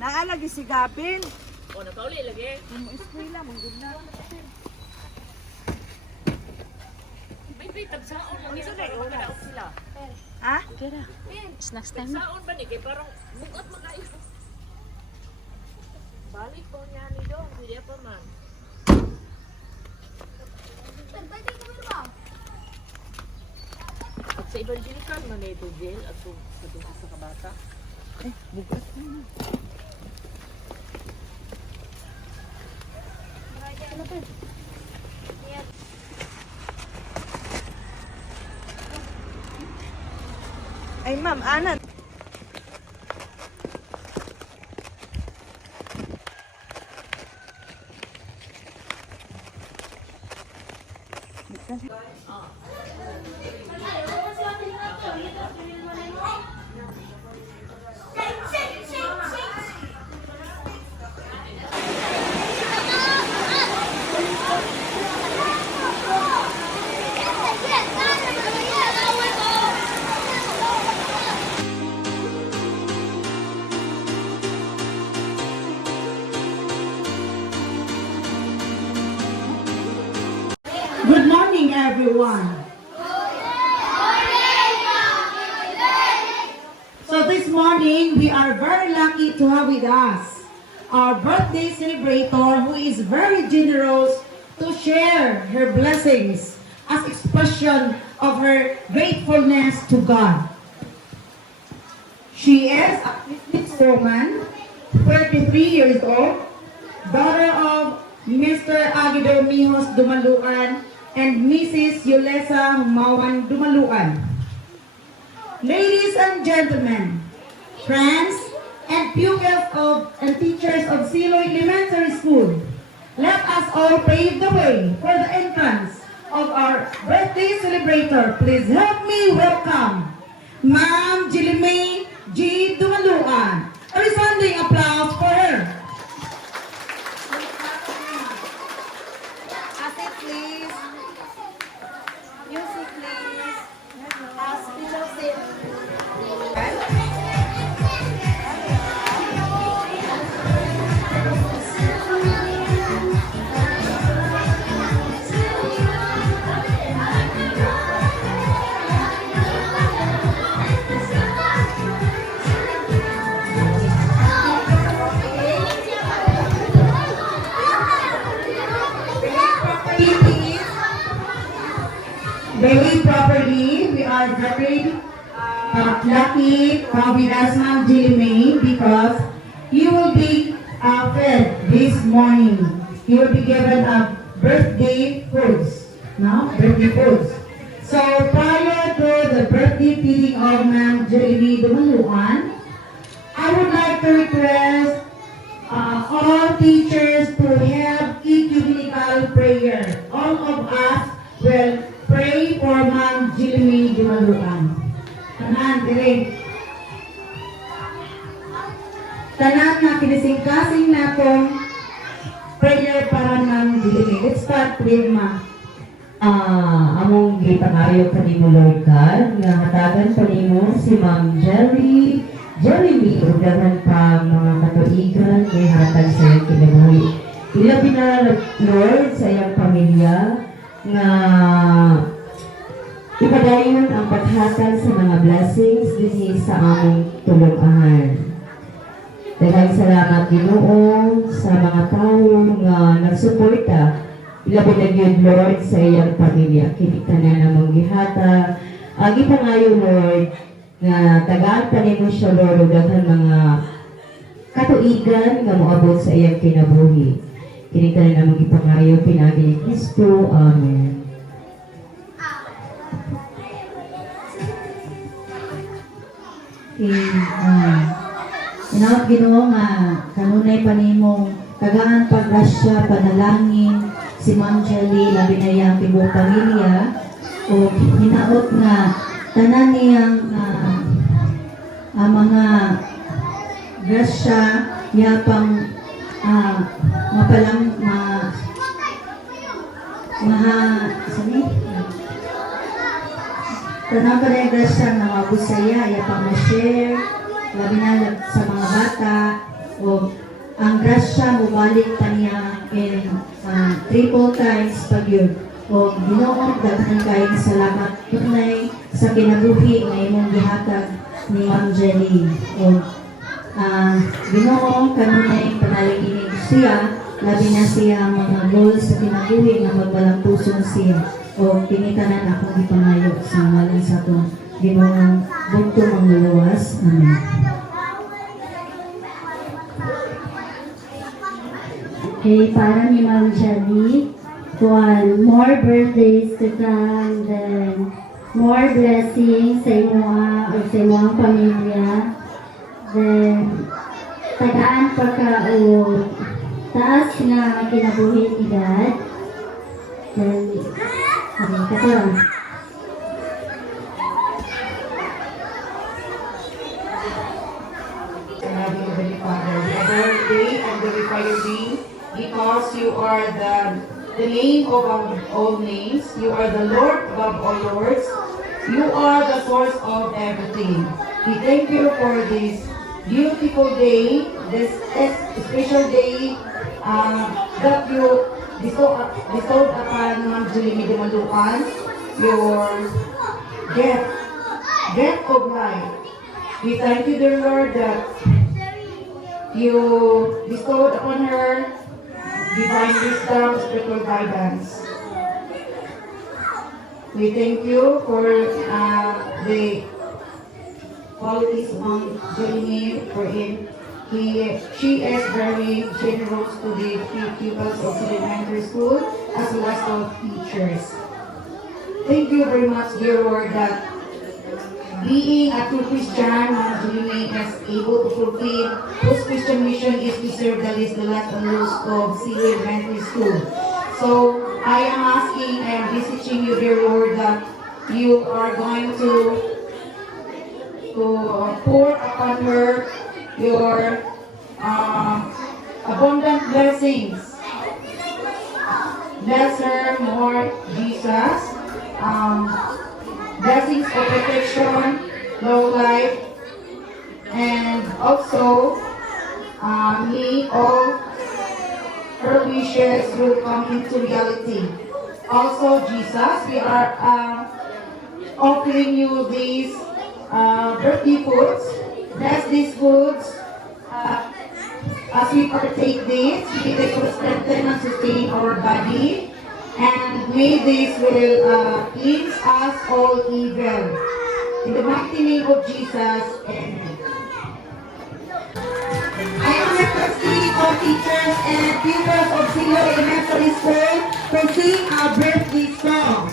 Naalagi si Gabin. O, nakauli lagi. Ang eskwela, manggod na. May tagsaon lang Unsa yan. na Para oras? makadaog sila. Ha? Kira. Snacks time na. Tagsaon ba ni? Kaya parang bukat makain. Balik po niya ni Dong. Hindi pa man. At sa evangelical man ito, Jill, at sa kabata. Bugat na. Ay ma'am, anan. Good morning, everyone. So this morning, we are very lucky to have with us our birthday celebrator who is very generous to share her blessings as expression of her gratefulness to God. She is a businesswoman, 33 years old, daughter of Mr. Aguido Mijos Dumaluan and Mrs. Yulesa Mawan Dumaluan. Ladies and gentlemen, friends and pupils and teachers of Siloy Elementary School, let us all pave the way for the entrance of our birthday celebrator. Please help me welcome Ma'am Jilimay G. Dumaluan. A resounding applause for her. Ate, please. Music, please. Music. Very properly, we are very lucky to have with us Ma'am Jilimay because you will be fed this morning. You will be given a birthday foods. No? Birthday foods. So prior to the birthday feeding of Ma'am Jilimay Dumaluan, I would like to request all teachers to have ecumenical prayer. All of us will pray for Ma'am Jilimay Dumaluan. Tanan, dire. Tanan na kinising-kasing na itong prayer para Ma'am Jilimay. Let's start with Ma'am. Among gipangayo kanimo Lord God, nga hatagan kanimo si Ma'am Jeremy, udahan pa mga katuigan kay hatag sa iyang kinabuhi. Ilabi na Lord sa iyang pamilya nga ipadayon ang paghatag sa mga blessings dinhi sa among tulong-ahan. Daghang salamat Ginoo sa mga tawo nga nagsuporta. Ilabi na gyud Lord sa iyang pamilya. Kini tanan namong gihatag. Agi pangayo Lord nga tagaan pa nimo siya Lord daghang mga katuigan nga moabot sa iyang kinabuhi. Kini tanan namong gipangayo pinagi ni Kristo. Amen. Inawat Ginoo nga kanunay pa nimong tagaan paggrasya panalangin si Ma'am Jelly labi na iyang tibuok pamilya o hinaot nga tanan niyang mga grasya yapang mapalang tanang pa na grasya nga mabusaya, iya pang ma-share, labi na sa mga bata, o ang grasya mubalik pa niya in triple times pag yun. O Ginoo, daghan kayong salamat tunay sa kinabuhi nga imong gihatag ni Ma'am Jelly. O Ginoo, kanunay panalangin siya, labi na siya mga goals sa kinabuhi nga magbalang puso siya. O tinitanan akong ipangayo sa ngalan sa itong Ginoong bugto mangluwas. Amen. Okay, para ni Ma'am Jelly, more birthdays to come, then more blessings sa inyong o sa inyong pamilya. Then, tagaan pa ka o taas nga kinabuhi ni God. Then, kato. Heavenly Father, we adore thee and glorify your name because you are the name of all names. You are the Lord above all lords. You are the source of everything. We thank you for this beautiful day, this special day that you bestowed upon Ma'am Julie de Maluan, your gift of life. We thank you, dear Lord, that you bestowed upon her divine wisdom, spiritual guidance. We thank you for the qualities of Jelly, wherein she is very generous to the pupils of elementary school as well as to teachers. Thank you very much, dear Lord, that being a true Christian, Ma'am Jelly is able to fulfill whose Christian mission is to serve the least, the last, and lost of CU Elementary School. So I am asking and beseeching you, dear Lord, that you are going to pour upon her your abundant blessings. Bless her more, Jesus. Blessings of protection, long life, and also may all her wishes will come into reality. Also, Jesus, we are offering you these birthday foods. Bless these foods as we partake this. May they will strengthen and sustain our body. And may this will cleanse us all evil. In the mighty name of Jesus, amen. I am requesting all teachers and pupils of CU Elementary School to sing our birthday song.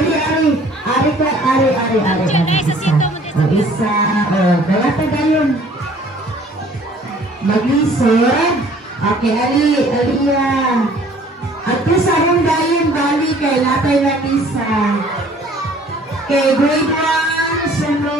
Dali, ari ka, ari. O, isa, o, wala pa gayon. Maglisod. Okay, Aliyah. At kung sa akong gayon, bali kay Latay na isa. Okay, grade 1, sunod.